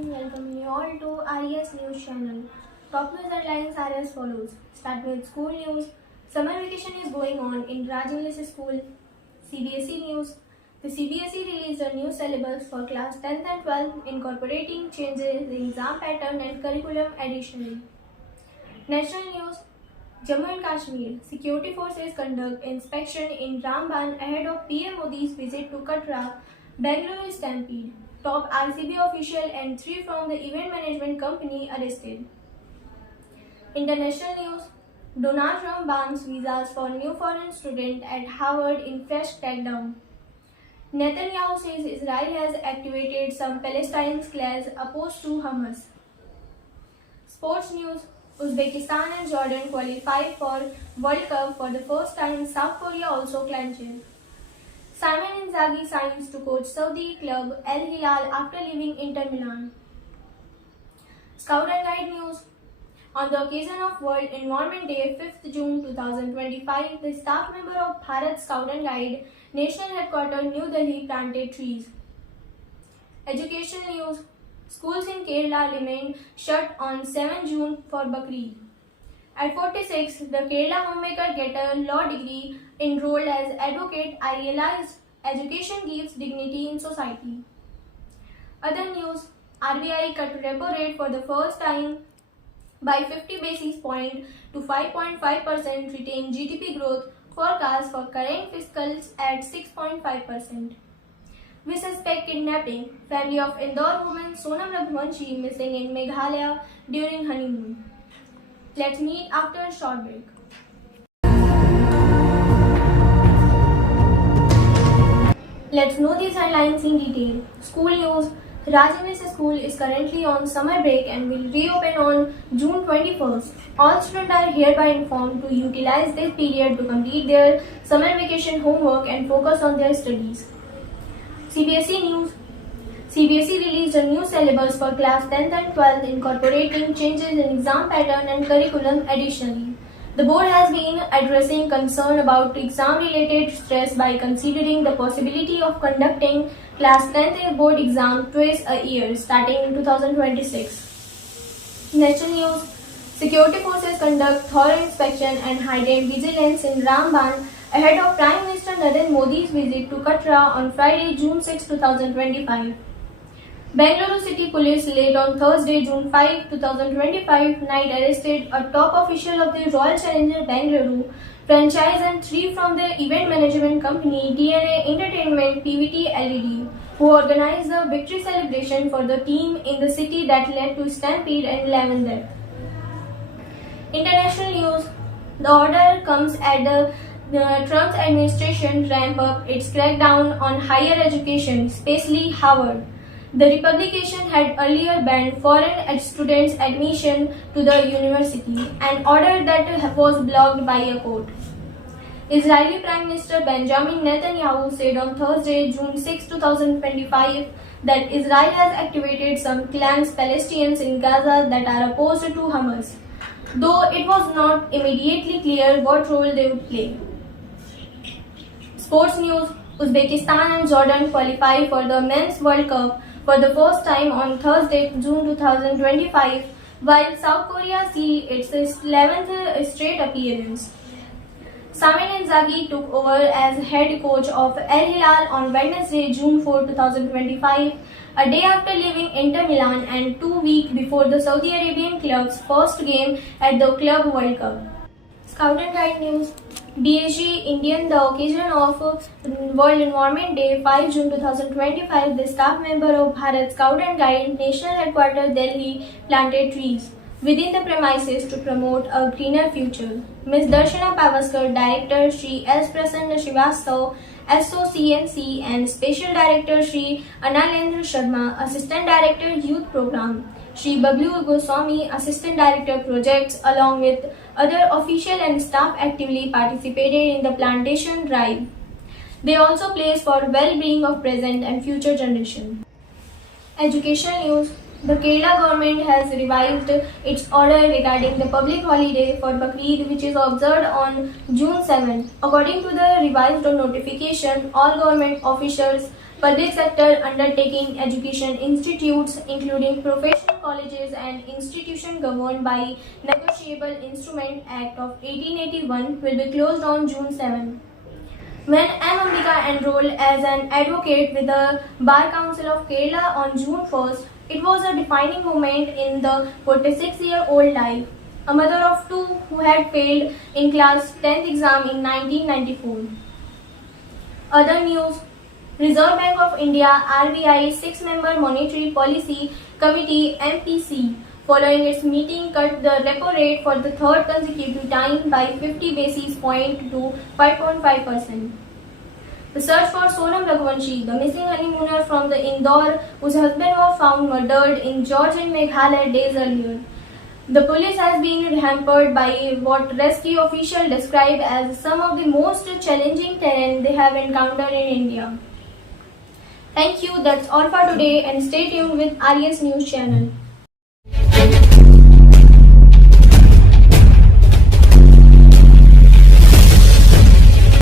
watching. Welcome you all to RES News channel. Top news headlines are as follows. Start with school news. Summer vacation is going on in Raj English School. CBSE news. The CBSE released a new syllabus for class 10th and 12th incorporating changes in exam pattern and curriculum additionally. National news. Jammu and Kashmir. Security forces conduct inspection in Ramban ahead of PM Modi's visit to Katra, Bangalore stampede. Top RCB official and 3 from the event management company arrested. International news. Donald Trump bans visas for new foreign student at Harvard in fresh crackdown. Netanyahu says Israel has activated some Palestinian clans opposed to Hamas. Sports news. Uzbekistan and Jordan qualified for World Cup for the first time. South Korea also clinched. Simon Inzaghi signs to coach Saudi club Al Hilal after leaving Inter Milan. Scout and Guide news. On the occasion of World Environment Day, 5th June 2025, the staff member of Bharat Scout and Guide National Headquarters, New Delhi, planted trees. Education news. Schools in Kerala remained shut on 7 June for Bakrid. At 46, the Kerala homemaker get a law degree. Enrolled as advocate, I realized education gives dignity in society. Other news. RBI cut repo rate for the first time by 50 basis points to 5.5%, retain GDP growth forecast for current fiscals at 6.5%. We suspect kidnapping. Family of Indore woman Sonam Raghuvanshi missing in Meghalaya during honeymoon. Let's meet after a short break. Let's know these headlines in detail. School news. Raj English School is currently on summer break and will reopen on June 21st. All students are hereby informed to utilize this period to complete their summer vacation homework and focus on their studies. CBSE news. CBSE released a new syllabus for class 10th and 12th incorporating changes in exam pattern and curriculum additionally. The board has been addressing concern about exam-related stress by considering the possibility of conducting class 10th board exam twice a year starting in 2026. National news. Security forces conduct thorough inspection and heightened vigilance in Ramban ahead of Prime Minister Narendra Modi's visit to Katra on Friday, June 6, 2025. Bangalore City Police late on Thursday, June 5, 2025 night arrested a top official of the Royal Challengers Bangalore franchise and 3 from the event management company DNA Entertainment PVT LED, who organized the victory celebration for the team in the city that led to stampede and 11 deaths. International news. The order comes at the Trump's administration ramp up its crackdown on higher education, especially Harvard. The Republication had earlier banned foreign students' admission to the university, an order that was blocked by a court. Israeli Prime Minister Benjamin Netanyahu said on Thursday, June 6, 2025, that Israel has activated some clans Palestinians in Gaza that are opposed to Hamas, though it was not immediately clear what role they would play. Sports news. Uzbekistan and Jordan qualify for the Men's World Cup for the first time on Thursday, June 2025, while South Korea sealed its 11th straight appearance. Simon Inzaghi took over as head coach of Al Hilal on Wednesday, June 4, 2025, a day after leaving Inter Milan and 2 weeks before the Saudi Arabian club's first game at the Club World Cup. Scout and Guide news. DSG Indian, the occasion of World Environment Day, 5 June 2025, the staff member of Bharat Scout and Guide National Headquarters, Delhi, planted trees within the premises to promote a greener future. Ms. Darshana Pavaskar, Director Shri S. Prasanna Srivastav, SOCNC, and Special Director Shri Analendra Sharma, Assistant Director Youth Program, Shri Bablu Goswami, Assistant Director Projects, along with other official and staff actively participated in the plantation drive. They also place for well-being of present and future generation. Education news. The Kerala government has revised its order regarding the public holiday for Bakrid, which is observed on June 7. According to the revised notification, all government officials public sector undertaking education institutes, including professional colleges and institutions governed by Negotiable Instrument Act of 1881, will be closed on June 7. When M. Ambika enrolled as an advocate with the Bar Council of Kerala on June 1st, it was a defining moment in the 46-year-old life. A mother of two who had failed in class 10th exam in 1994. Other news: Reserve Bank of India RBI 6-member Monetary Policy Committee MPC, following its meeting, cut the repo rate for the third consecutive time by 50 basis points to 5.5%. The search for Sonam Raghuvanshi, the missing honeymooner from the Indore, whose husband was found murdered in George and Meghalaya days earlier. The police has been hampered by what rescue officials describe as some of the most challenging terrain they have encountered in India. Thank you. That's all for today, and stay tuned with RS News channel.